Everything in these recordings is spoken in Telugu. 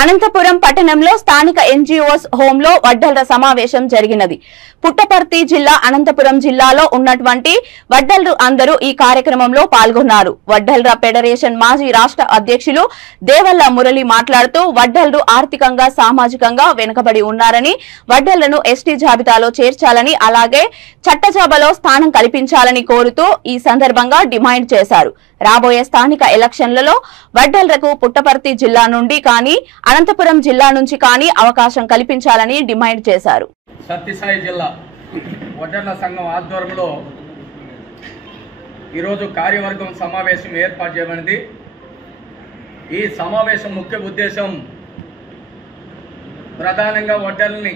అనంతపురం పట్టణంలో స్థానిక ఎన్జీఓస్ హోంలో వడ్డెల్ర సమావేశం జరిగినది. పుట్టపర్తి జిల్లా అనంతపురం జిల్లాలో ఉన్నటువంటి వడ్డెల్రు అందరూ ఈ కార్యక్రమంలో పాల్గొన్నారు. వడ్డెల్ర ఫెడరేషన్ మాజీ రాష్ట్ర అధ్యక్షులు దేవల్ల మురళి మాట్లాడుతూ వడ్డెల్రు ఆర్థికంగా సామాజికంగా వెనుకబడి ఉన్నారని, వడ్డెల్లను ఎస్టీ జాబితాలో చేర్చాలని, అలాగే చట్టసభలో స్థానం కల్పించాలని కోరుతూ ఈ సందర్భంగా డిమాండ్ చేశారు. రాబోయే స్థానిక ఎలక్షన్లలో వడ్డెల్రకు పుట్టపర్తి జిల్లా నుండి కానీ అనంతపురం జిల్లా నుంచి కానీ అవకాశం కల్పించాలని డిమాండ్ చేశారు. సత్యసాయి జిల్లా వడ్డెర్ల సంఘం ఆధ్వర్యంలో ఈరోజు కార్యవర్గం సమావేశం ఏర్పాటు చేయబడింది. ఈ సమావేశం ముఖ్య ఉద్దేశం ప్రధానంగా వడ్డెర్లని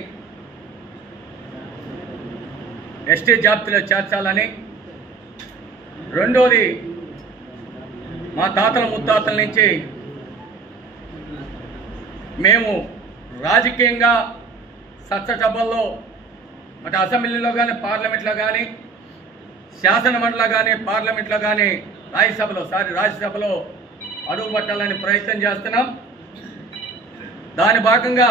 ఎస్టీ జాబితాలో చేర్చాలని, రెండోది మా తాతల ముత్తాతల నుంచి మేము రాజకీయంగా చట్టసభల్లో అంటే అసెంబ్లీలో కానీ, పార్లమెంట్లో కానీ, శాసనమండలిలో కానీ, పార్లమెంట్లో కానీ, రాజ్యసభలో అడుగుపట్టాలని ప్రయత్నం చేస్తున్నాం. దాని భాగంగా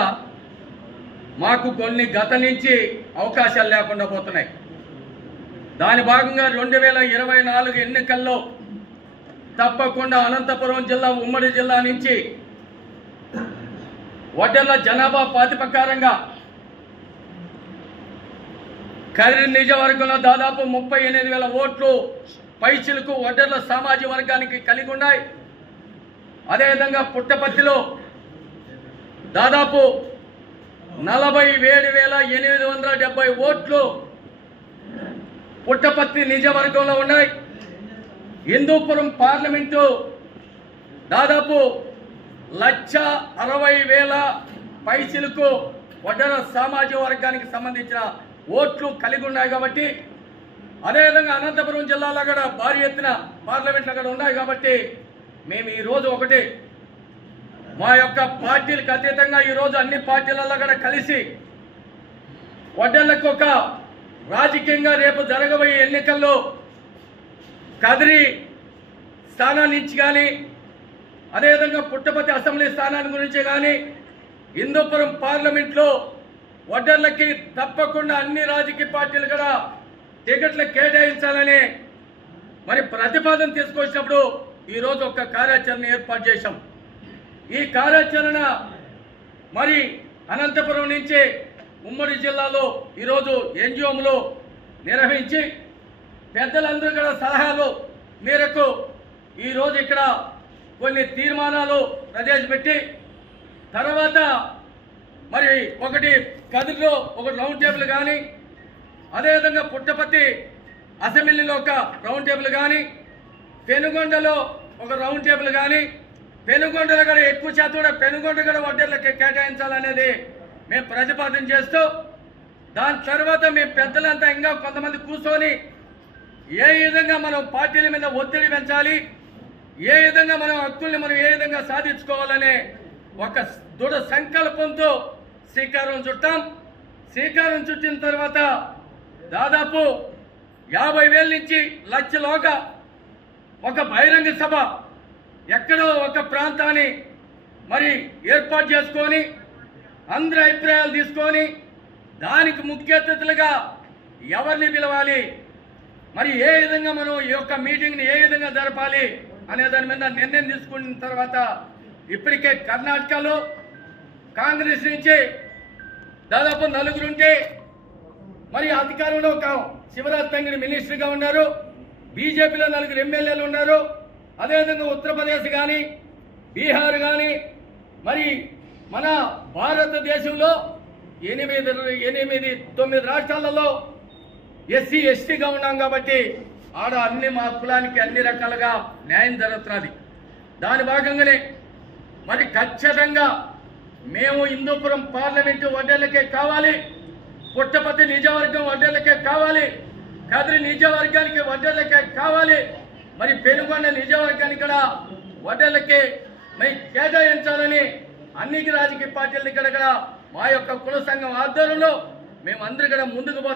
మాకు కొన్ని గత నుంచి అవకాశాలు లేకుండా పోతున్నాయి. దాని భాగంగా 2024 ఎన్నికల్లో తప్పకుండా అనంతపురం జిల్లా ఉమ్మడి జిల్లా నుంచి వడ్డెర్ల జనాభా ప్రాతిపకారంగా కదిరి నియోజకవర్గంలో దాదాపు 38,000 ఓట్లు పైచిలకు వడ్డెర్ల సామాజిక వర్గానికి కలిగి ఉన్నాయి. అదేవిధంగా పుట్టపర్తిలో దాదాపు 47,870 ఓట్లు పుట్టపర్తి నియోజకవర్గంలో ఉన్నాయి. హిందూపురం పార్లమెంటు దాదాపు 1,60,000 పైచిలకు వడ్డెర్ల సామాజిక వర్గానికి సంబంధించిన ఓట్లు కలిగి ఉన్నాయి. కాబట్టి అదేవిధంగా అనంతపురం జిల్లాలో కూడా భారీ ఎత్తున పార్లమెంట్లో కూడా ఉన్నాయి. కాబట్టి మేము ఈరోజు ఒకటి మా యొక్క పార్టీలకు అతీతంగా ఈరోజు అన్ని పార్టీలలో కూడా కలిసి వడ్డెర్లకు ఒక రాజకీయంగా రేపు జరగబోయే ఎన్నికల్లో కదిరి స్థానాన్ని నుంచి కానీ, అదేవిధంగా పుట్టపర్తి అసెంబ్లీ స్థానాన్ని గురించి కానీ, హిందూపురం పార్లమెంట్లో వడ్డెర్లకి తప్పకుండా అన్ని రాజకీయ పార్టీలు కూడా టికెట్లు కేటాయించాలని మరి ప్రతిపాదన తీసుకొచ్చినప్పుడు ఈరోజు ఒక కార్యాచరణ ఏర్పాటు చేశాం. ఈ కార్యాచరణ మరి అనంతపురం నుంచి ఉమ్మడి జిల్లాలో ఈరోజు ఎన్జిఓలో నిర్వహించి పెద్దలందరూ కూడా సలహాలు మేరకు ఈరోజు ఇక్కడ కొన్ని తీర్మానాలు ప్రవేశపెట్టి తర్వాత మరి ఒకటి కదిరిలో ఒక రౌండ్ టేబుల్ కానీ, అదేవిధంగా పుట్టపర్తి అసెంబ్లీలో ఒక రౌండ్ టేబుల్ కానీ, పెనుగొండలో ఒక రౌండ్ టేబుల్ కానీ, పెనుగొండలో కూడా ఎక్కువ శాతం కూడా పెనుగొండ కూడా వడ్డెర్లకి కేటాయించాలనేది మేము ప్రతిపాదన చేస్తూ, దాని తర్వాత మేము పెద్దలంతా ఇంకా కొంతమంది కూర్చొని ఏ విధంగా మనం పార్టీల మీద ఒత్తిడి పెంచాలి, ఏ విధంగా మనం హక్కుల్ని మనం ఏ విధంగా సాధించుకోవాలనే ఒక దృఢ సంకల్పంతో శ్రీకారం చుట్టాం. శ్రీకారం చుట్టిన తర్వాత దాదాపు 50,000 నుంచి 1,00,000లోగా ఒక బహిరంగ సభ ఎక్కడో ఒక ప్రాంతాన్ని మరి ఏర్పాటు చేసుకొని అందరి అభిప్రాయాలు తీసుకొని దానికి ముఖ్య అతిథులుగా ఎవరిని పిలవాలి, మరి ఏ విధంగా మనం ఈ యొక్క మీటింగ్ని ఏ విధంగా జరపాలి అనే దాని మీద నిర్ణయం తీసుకున్న తర్వాత ఇప్పటికే కర్ణాటకలో కాంగ్రెస్ నుంచి దాదాపు 4 ఉంటే మరి అధికారంలో ఒక శివరాజ్ తంగిడి మినిస్టర్గా ఉన్నారు, బీజేపీలో 4 ఎమ్మెల్యేలు ఉన్నారు, అదేవిధంగా ఉత్తరప్రదేశ్ కానీ, బీహార్ కానీ, మరి మన భారతదేశంలో 9 రాష్ట్రాలలో ఎస్సీ ఎస్టీగా ఉన్నాం. కాబట్టి ఆడ అన్ని మా కులానికి అన్ని రకాలుగా న్యాయం జరుగుతున్నది. దాని భాగంగానే మరి ఖచ్చితంగా మేము హిందూపురం పార్లమెంటు వడ్డెర్లకే కావాలి, పుట్టపర్తి నియోజకవర్గం వడ్డెర్లకే కావాలి, కదిరి నియోజకవర్గానికి వడ్డెర్లకే కావాలి, మరి పెనుగొండ నియోజకవర్గానికి కూడా వడ్డెర్లకే మరి కేటాయించాలని అన్ని రాజకీయ పార్టీల దగ్గర కూడా మా యొక్క కుల సంఘం ఆధ్వర్యంలో మేమందరూ కూడా ముందుకు పోతాం.